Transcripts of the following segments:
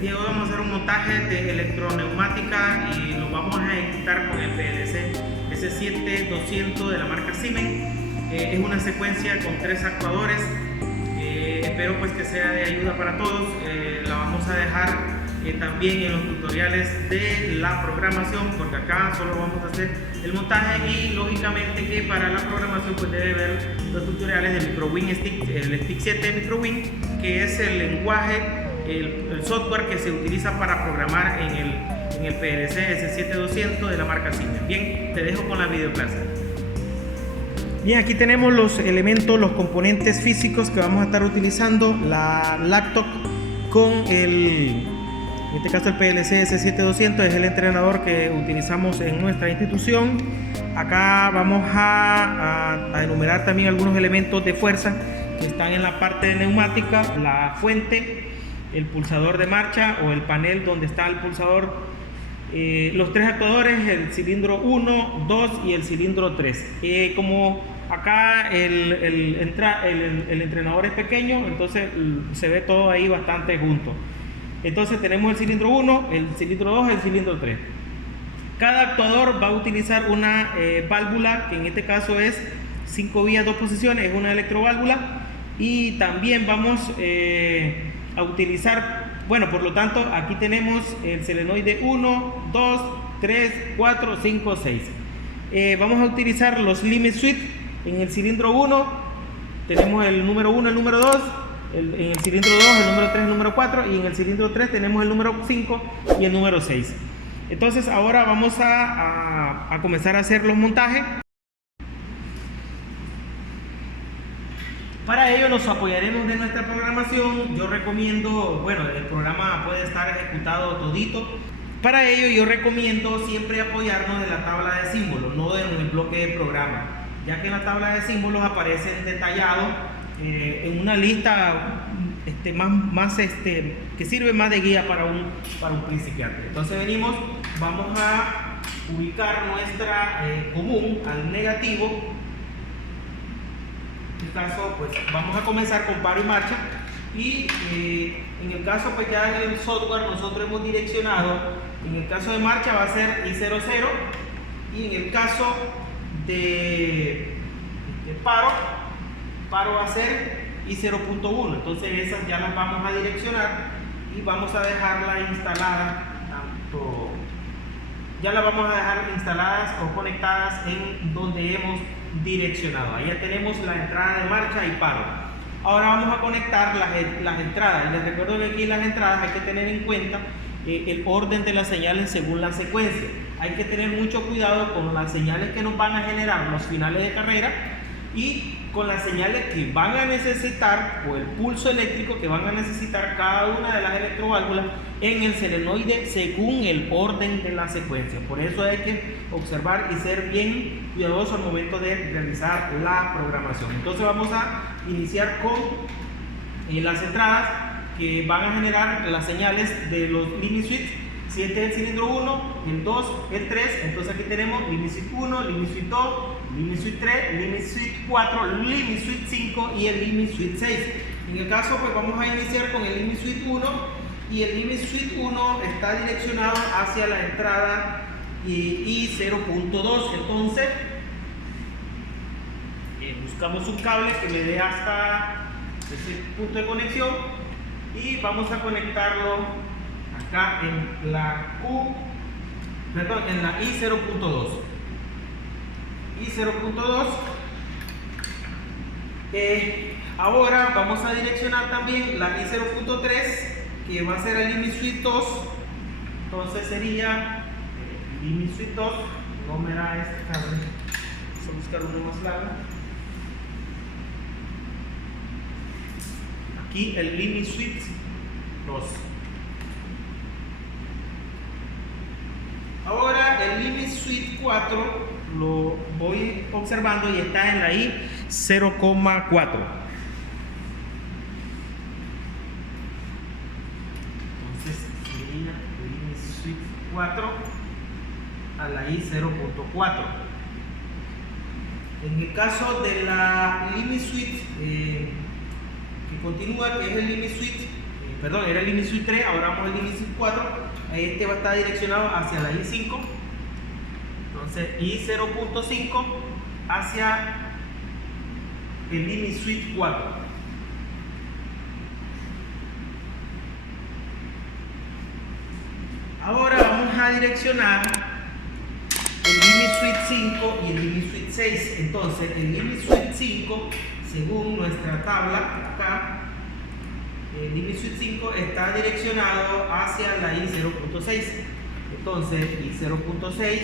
Bien, hoy vamos a hacer un montaje de electroneumática y lo vamos a ejecutar con el PLC S7200 de la marca Siemens. Es una secuencia con 3 actuadores. Espero pues que sea de ayuda para todos. La vamos a dejar también en los tutoriales de la programación, porque acá solo vamos a hacer el montaje y lógicamente que para la programación pues debe ver los tutoriales de MicroWin Stick, el Stick 7 de MicroWin, que es el lenguaje, el software que se utiliza para programar en el PLC S7200 de la marca Siemens. Bien, te dejo con la videoclase. Bien, aquí tenemos los elementos, los componentes físicos que vamos a estar utilizando. La laptop con en este caso el PLC S7200 es el entrenador que utilizamos en nuestra institución. Acá vamos a enumerar también algunos elementos de fuerza que están en la parte de neumática: la fuente, el pulsador de marcha o el panel donde está el pulsador, los 3 actuadores, el cilindro 1, 2 y el cilindro 3. Como acá el entrenador es pequeño, entonces se ve todo ahí bastante junto. Entonces tenemos el cilindro 1, el cilindro 2 y el cilindro 3. Cada actuador va a utilizar una válvula, que en este caso es 5 vías, 2 posiciones, es una electroválvula. Y también vamos a utilizar, bueno, por lo tanto aquí tenemos el solenoide 1, 2, 3, 4, 5, 6. Vamos a utilizar los limit switch. En el cilindro 1 tenemos el número 1, el número 2, en el cilindro 2 el número 3, el número 4, y en el cilindro 3 tenemos el número 5 y el número 6. Entonces ahora vamos a comenzar a hacer los montajes. Para ello nos apoyaremos de nuestra programación. Yo recomiendo, bueno, el programa puede estar ejecutado todito. Para ello yo recomiendo siempre apoyarnos de la tabla de símbolos, no del bloque de programa, ya que en la tabla de símbolos aparecen detallados en una lista que sirve más de guía para un principiante. Entonces vamos a ubicar nuestra común al negativo. En este caso pues vamos a comenzar con paro y marcha, y en el caso pues ya en el software nosotros hemos direccionado, en el caso de marcha va a ser I00, y en el caso de paro va a ser I0.1. entonces esas ya las vamos a direccionar y vamos a dejarla instalada, ya las vamos a dejar instaladas o conectadas en donde hemos direccionado. Ahí ya tenemos la entrada de marcha y paro. Ahora vamos a conectar las entradas. Les recuerdo que aquí en las entradas hay que tener en cuenta el orden de las señales según la secuencia. Hay que tener mucho cuidado con las señales que nos van a generar los finales de carrera y con las señales que van a necesitar, o el pulso eléctrico que van a necesitar cada una de las electroválvulas en el solenoide según el orden de la secuencia. Por eso hay que observar y ser bien cuidadoso al momento de realizar la programación. Entonces vamos a iniciar con las entradas que van a generar las señales de los limit switch. Si este es el cilindro 1, el 2, el 3, entonces aquí tenemos limit switch 1, limit switch 2, limit switch 3, limit switch 4, limit switch 5 y el limit switch 6. En el caso pues vamos a iniciar con el limit switch 1, y el limit switch 1 está direccionado hacia la entrada I0.2. entonces buscamos un cable que me dé hasta ese punto de conexión y vamos a conectarlo acá en la en la I0.2. Ahora vamos a direccionar también la I0.3, que va a ser el limit switch 2. Entonces sería limit switch 2, no me da este cable, vamos a buscar uno más largo. Aquí el limit switch 2. Ahora el limit switch 4 lo voy observando y está en la I0.4. Entonces sería el limit switch 4 a la I0.4. En el caso de la limit switch que continúa, que es el limit switch perdón, era el Limit Switch 3, ahora vamos al Limit Switch 4. Este va a estar direccionado hacia la I5. Entonces, y 0.5 hacia el Limit Switch 4. Ahora vamos a direccionar el Limit Switch 5 y el Limit Switch 6. Entonces, el Limit Switch 5, según nuestra tabla acá, el Limit Switch 5 está direccionado hacia la I0.6. Entonces, I0.6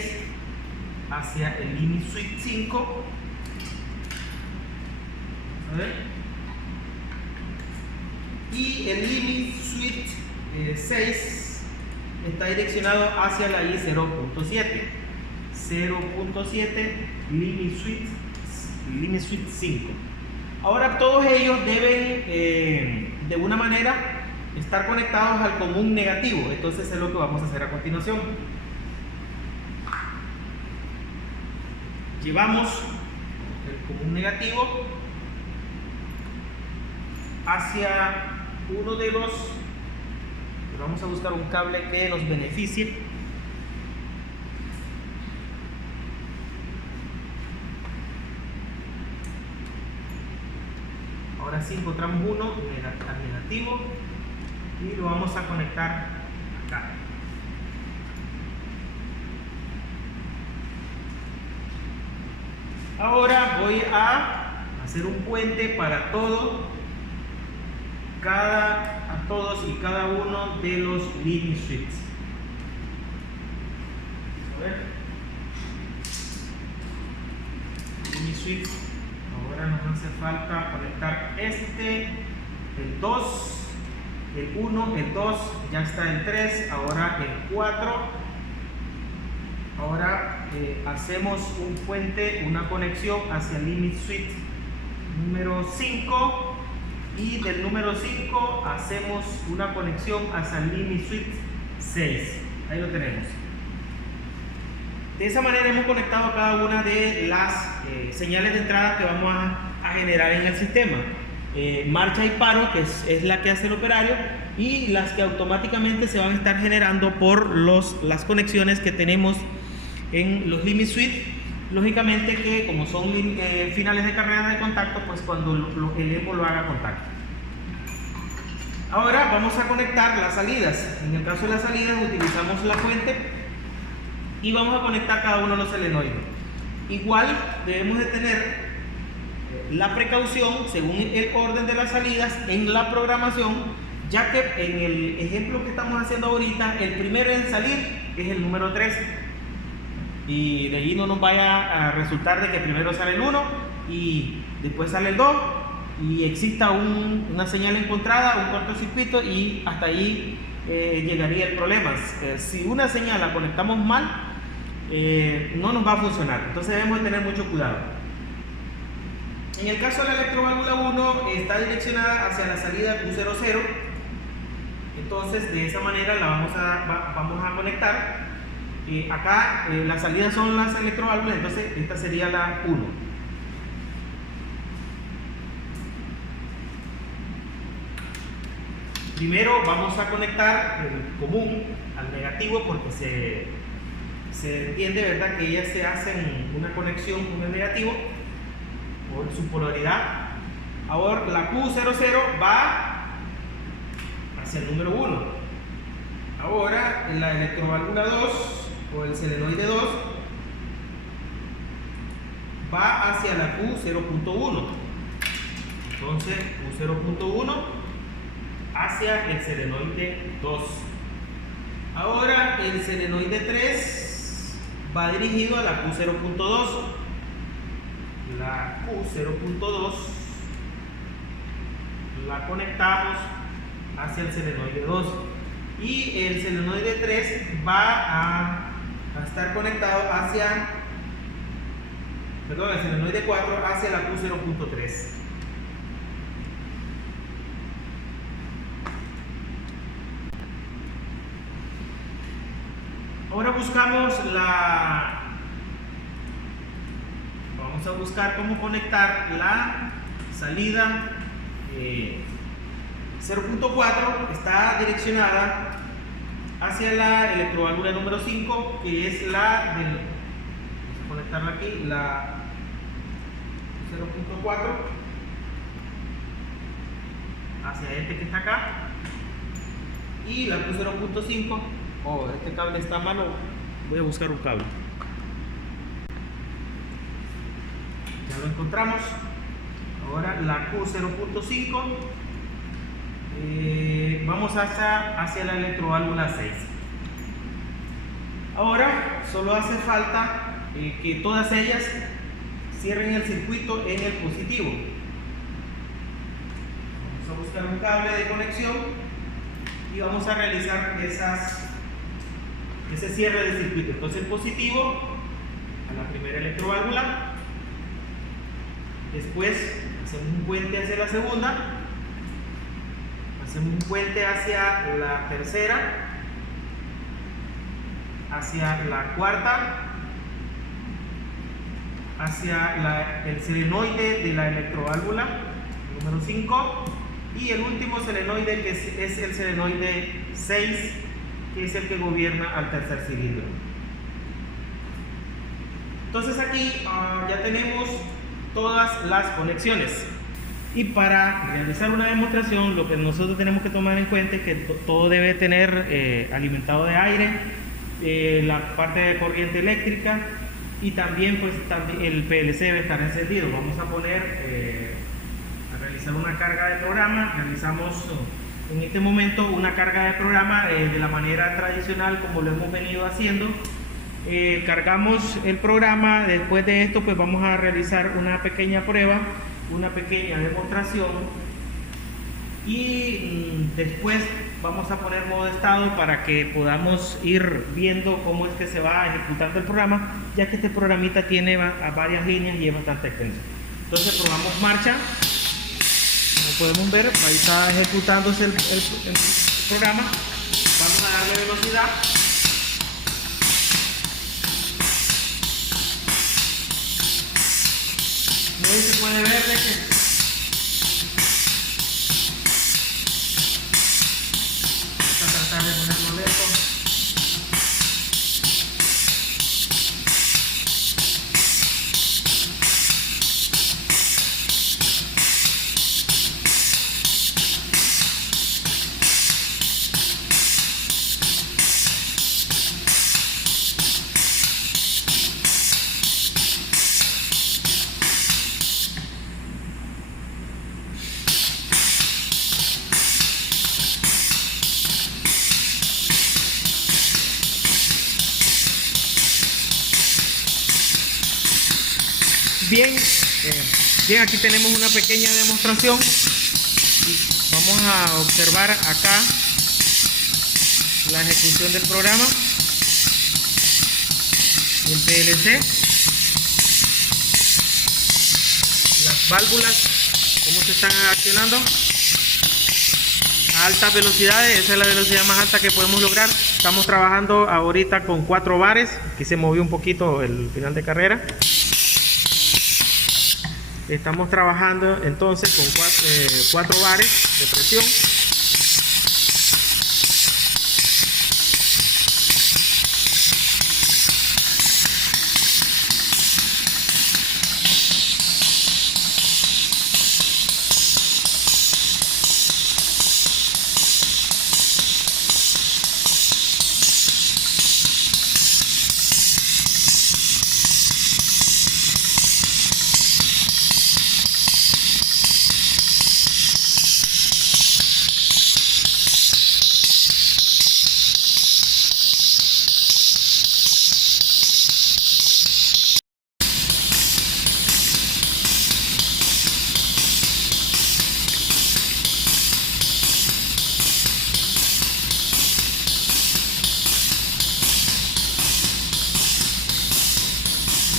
hacia el Limit Switch 5. A ver. Y el Limit Switch 6 está direccionado hacia la I0.7. 0.7 Limit Switch 5. Ahora todos ellos deben de una manera estar conectados al común negativo. Entonces es lo que vamos a hacer a continuación. Llevamos el común negativo hacia uno de los. Vamos a buscar un cable que nos beneficie. Ahora sí encontramos uno al negativo y lo vamos a conectar acá. Ahora voy a hacer un puente para todos y cada uno de los Limit Switches. A ver. Limit Switch. Ahora nos hace falta conectar el 2, el 1, el 2, ya está el 3, ahora el 4. Ahora hacemos un puente, una conexión hacia el Limit Switch número 5. Y del número 5 hacemos una conexión hacia el Limit Switch 6. Ahí lo tenemos. De esa manera hemos conectado cada una de las señales de entrada que vamos a generar en el sistema. Marcha y paro, que es la que hace el operario, y las que automáticamente se van a estar generando por las conexiones que tenemos en los Limit Switch. Lógicamente que como son finales de carrera de contacto, pues cuando el EMO lo haga contacto. Ahora vamos a conectar las salidas. En el caso de las salidas utilizamos la fuente y vamos a conectar cada uno de los solenoides. Igual debemos de tener la precaución según el orden de las salidas en la programación, ya que en el ejemplo que estamos haciendo ahorita, el primero en salir es el número 3. Y de allí no nos vaya a resultar de que primero sale el 1 y después sale el 2 y exista una señal encontrada, un cortocircuito, y hasta ahí llegaría el problema. Si una señal la conectamos mal, no nos va a funcionar. Entonces debemos tener mucho cuidado. En el caso de la electroválvula 1 está direccionada hacia la salida Q00. Entonces de esa manera la vamos a conectar. Acá las salidas son las electroválvulas, entonces esta sería la 1. Primero vamos a conectar el común al negativo, porque se entiende, ¿verdad?, que ellas se hacen una conexión con el negativo por su polaridad. Ahora la Q00 va hacia el número 1. Ahora en la electroválvula 2 o el solenoide 2 va hacia la Q0.1. Entonces Q0.1 hacia el solenoide 2. Ahora el solenoide 3 va dirigido a la Q0.2. La Q0.2 la conectamos hacia el solenoide 2. Y el solenoide 3 va a estar conectado hacia, el solenoide 4 hacia la Q0.3. Ahora vamos a buscar cómo conectar la salida 0.4 está direccionada hacia la electroválvula número 5, que es la del, vamos a conectarla aquí, la 0.4 hacia este que está acá, y la 0.5. Oh, este cable está malo, voy a buscar un cable. Ya lo encontramos. Ahora la Q0.5, vamos hacia la electroválvula 6. Ahora solo hace falta que todas ellas cierren el circuito en el positivo. Vamos a buscar un cable de conexión y vamos a realizar ese cierre de circuito. Entonces el positivo a la primera electroválvula, después hacemos un puente hacia la segunda, hacemos un puente hacia la tercera, hacia la cuarta, hacia el selenoide de la electroválvula número 5, y el último selenoide, que es el selenoide 6, que es el que gobierna al tercer cilindro. Entonces aquí ya tenemos todas las conexiones, y para realizar una demostración lo que nosotros tenemos que tomar en cuenta es que todo debe tener alimentado de aire, la parte de corriente eléctrica, y también pues el PLC debe estar encendido. Vamos a poner a realizar una carga de programa. Realizamos en este momento una carga de programa de la manera tradicional, como lo hemos venido haciendo. Cargamos el programa. Después de esto pues vamos a realizar una pequeña prueba, una pequeña demostración, y después vamos a poner modo estado para que podamos ir viendo cómo es que se va ejecutando el programa, ya que este programita tiene varias líneas y es bastante extenso. Entonces probamos marcha. Como podemos ver, ahí está ejecutándose el programa. Vamos a darle velocidad. Ahí se puede ver de que vamos a tratar de ponerlo lento. Bien, aquí tenemos una pequeña demostración. Vamos a observar acá la ejecución del programa, el PLC, las válvulas, cómo se están accionando a altas velocidades. Esa es la velocidad más alta que podemos lograr. Estamos trabajando ahorita con 4 bares. Aquí se movió un poquito el final de carrera. Estamos trabajando entonces con 4 bares de presión.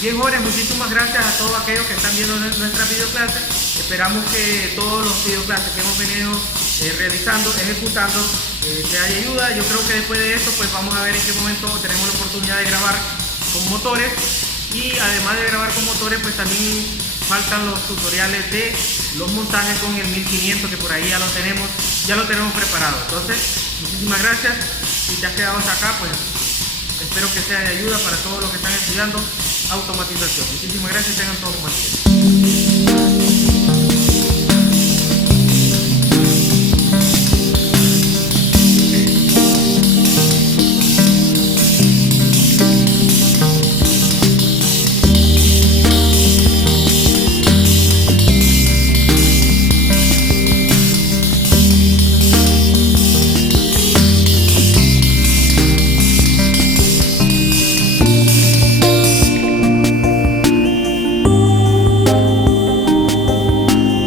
Bien, jóvenes, muchísimas gracias a todos aquellos que están viendo nuestras videoclases. Esperamos que todos los videoclases que hemos venido realizando, ejecutando, sea de ayuda. Yo creo que después de esto pues vamos a ver en qué momento tenemos la oportunidad de grabar con motores, Y además de grabar con motores, pues también faltan los tutoriales de los montajes con el 1500, que por ahí ya lo tenemos preparado. Entonces, muchísimas gracias. Si te has quedado hasta acá, pues espero que sea de ayuda para todos los que están estudiando automatización. Muchísimas gracias y tengan todos un buen día.